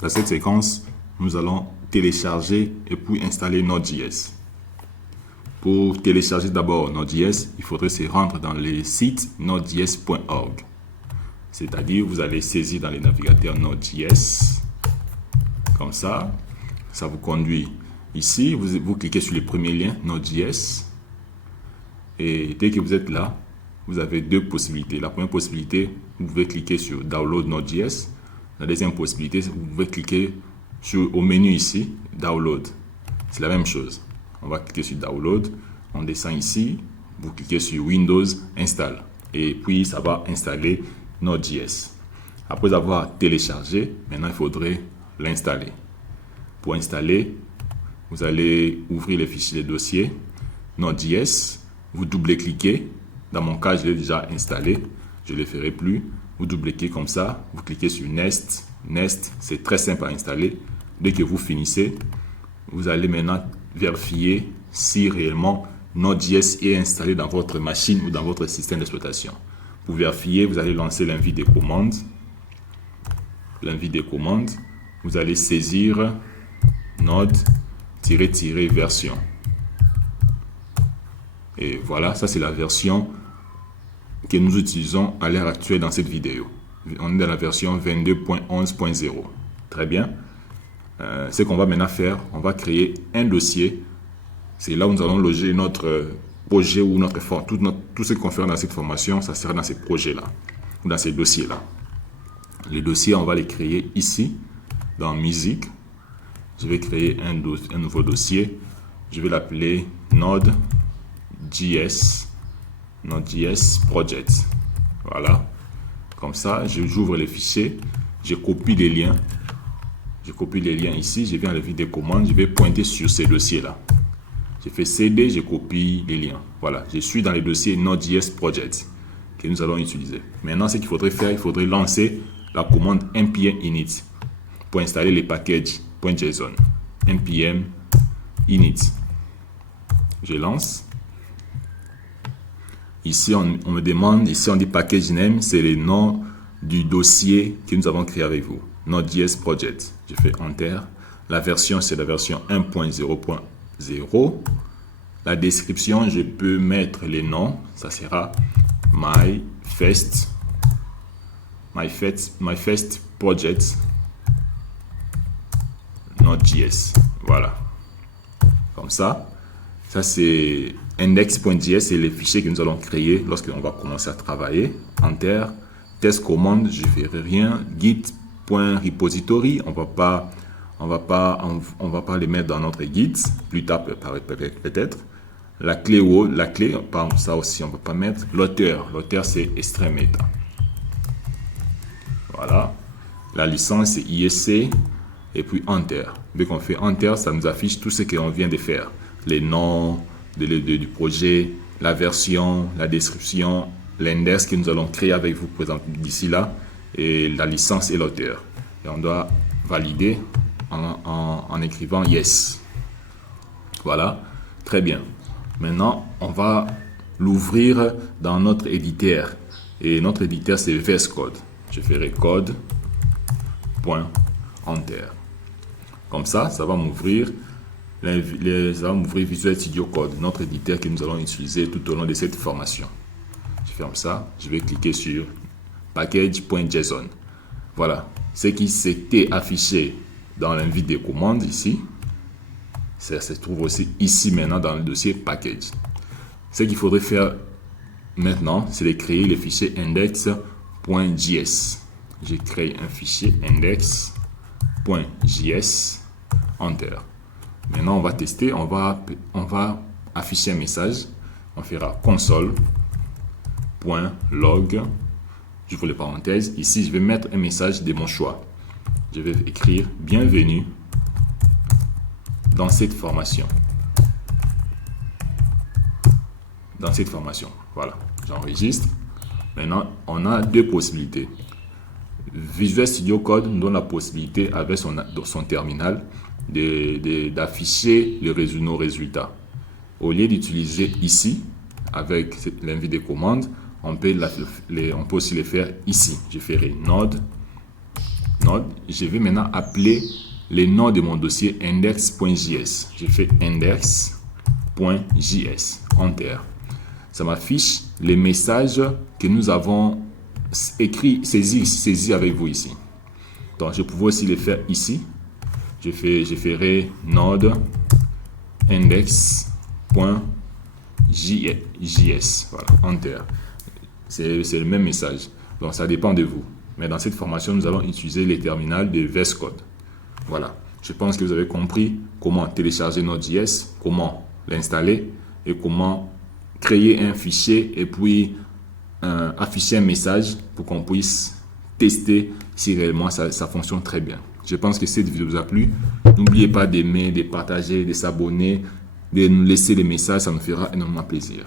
Dans cette séquence, nous allons télécharger et puis installer Node.js. Pour télécharger d'abord Node.js, il faudrait se rendre dans le site nodejs.org. C'est-à-dire, vous allez saisir dans les navigateurs Node.js, comme ça. Ça vous conduit ici. Vous cliquez sur le premier lien, Node.js. Et dès que vous êtes là, vous avez deux possibilités. La première possibilité, vous pouvez cliquer sur Download Node.js. La deuxième possibilité, vous pouvez cliquer au menu ici, Download. C'est la même chose. On va cliquer sur Download. On descend ici. Vous cliquez sur Windows Install. Et puis, ça va installer Node.js. Après avoir téléchargé, maintenant, il faudrait l'installer. Pour installer, vous allez ouvrir les fichiers, les dossiers Node.js. Vous double-cliquez. Dans mon cas, je l'ai déjà installé. Je ne le ferai plus. Vous double-cliquez comme ça. Vous cliquez sur Next. Next, c'est très simple à installer. Dès que vous finissez, vous allez maintenant vérifier si réellement Node.js est installé dans votre machine ou dans votre système d'exploitation. Pour vérifier, vous allez lancer l'invite des commandes. L'invite des commandes, vous allez saisir node-version. Et voilà, ça c'est la version que nous utilisons à l'heure actuelle dans cette vidéo. On est dans la version 22.11.0. Très bien. Ce qu'on va maintenant faire, on va créer un dossier. C'est là où nous allons loger notre projet ou notre tout ce qu'on fait dans cette formation, ça sera dans ces projets-là, ou dans ces dossiers-là. Les dossiers, on va les créer ici, dans musique. Je vais créer un nouveau dossier. Je vais l'appeler Node.js Project. Voilà. Comme ça, j'ouvre les fichiers. Je copie les liens. Je copie les liens ici. Je viens à la vie des commandes. Je vais pointer sur ces dossiers-là. Je fais CD, je copie les liens. Voilà. Je suis dans les dossiers Node.js Project que nous allons utiliser. Maintenant, ce qu'il faudrait faire, il faudrait lancer la commande npm init pour installer les packages .json. npm init. Je lance. Ici, on me demande, ici on dit package name, c'est le nom du dossier que nous avons créé avec vous. Node.js Project. Je fais Enter. La version, c'est la version 1.0.0. La description, je peux mettre les noms. Ça sera My First Project Node.js. Voilà. Comme ça. Ça, c'est index.js, c'est les fichiers que nous allons créer lorsqu'on va commencer à travailler. Enter. Test commande, je ne ferai rien. Git.repository, on va pas les mettre dans notre Git. Plus tard, peut-être. La clé, ça aussi, on ne va pas mettre. L'auteur, c'est Extremeta. Voilà. La licence, c'est ISC. Et puis Enter. Dès qu'on fait Enter, ça nous affiche tout ce qu'on vient de faire. Les noms du projet, la version, la description, l'index que nous allons créer avec vous, par exemple, d'ici là, et la licence et l'auteur. Et on doit valider en écrivant Yes. Voilà, très bien. Maintenant, on va l'ouvrir dans notre éditeur. Et notre éditeur, c'est VS Code. Je ferai code.enter. Comme ça, ça va m'ouvrir Visual Studio Code, notre éditeur que nous allons utiliser tout au long de cette formation. Je ferme ça, je vais cliquer sur package.json. Voilà, ce qui s'était affiché dans l'invite des commandes ici, ça se trouve aussi ici maintenant dans le dossier package. Ce qu'il faudrait faire maintenant, c'est de créer le fichier index.js. J'ai créé un fichier index.js. Enter. Maintenant, on va tester. On va afficher un message. On fera console.log. J'ouvre les parenthèses. Ici, je vais mettre un message de mon choix. Je vais écrire bienvenue dans cette formation. Dans cette formation. Voilà. J'enregistre. Maintenant, on a deux possibilités. Visual Studio Code nous donne la possibilité, avec son terminal, d'afficher nos résultats. Au lieu d'utiliser ici, avec l'invite des commandes, on peut aussi les faire ici. Je ferai Node. Je vais maintenant appeler les noms de mon dossier index.js. Je fais index.js. Enter. Ça m'affiche les messages que nous avons écrits, saisis avec vous ici. Donc, je pourrais aussi les faire ici. Je ferai node index.js. Voilà, enter. C'est le même message. Donc, ça dépend de vous. Mais dans cette formation, nous allons utiliser les terminals de VS Code. Voilà. Je pense que vous avez compris comment télécharger Node.js, comment l'installer et comment créer un fichier et puis afficher un message pour qu'on puisse tester si réellement ça fonctionne très bien. Je pense que cette vidéo vous a plu. N'oubliez pas d'aimer, de partager, de s'abonner, de nous laisser des messages. Ça nous fera énormément plaisir.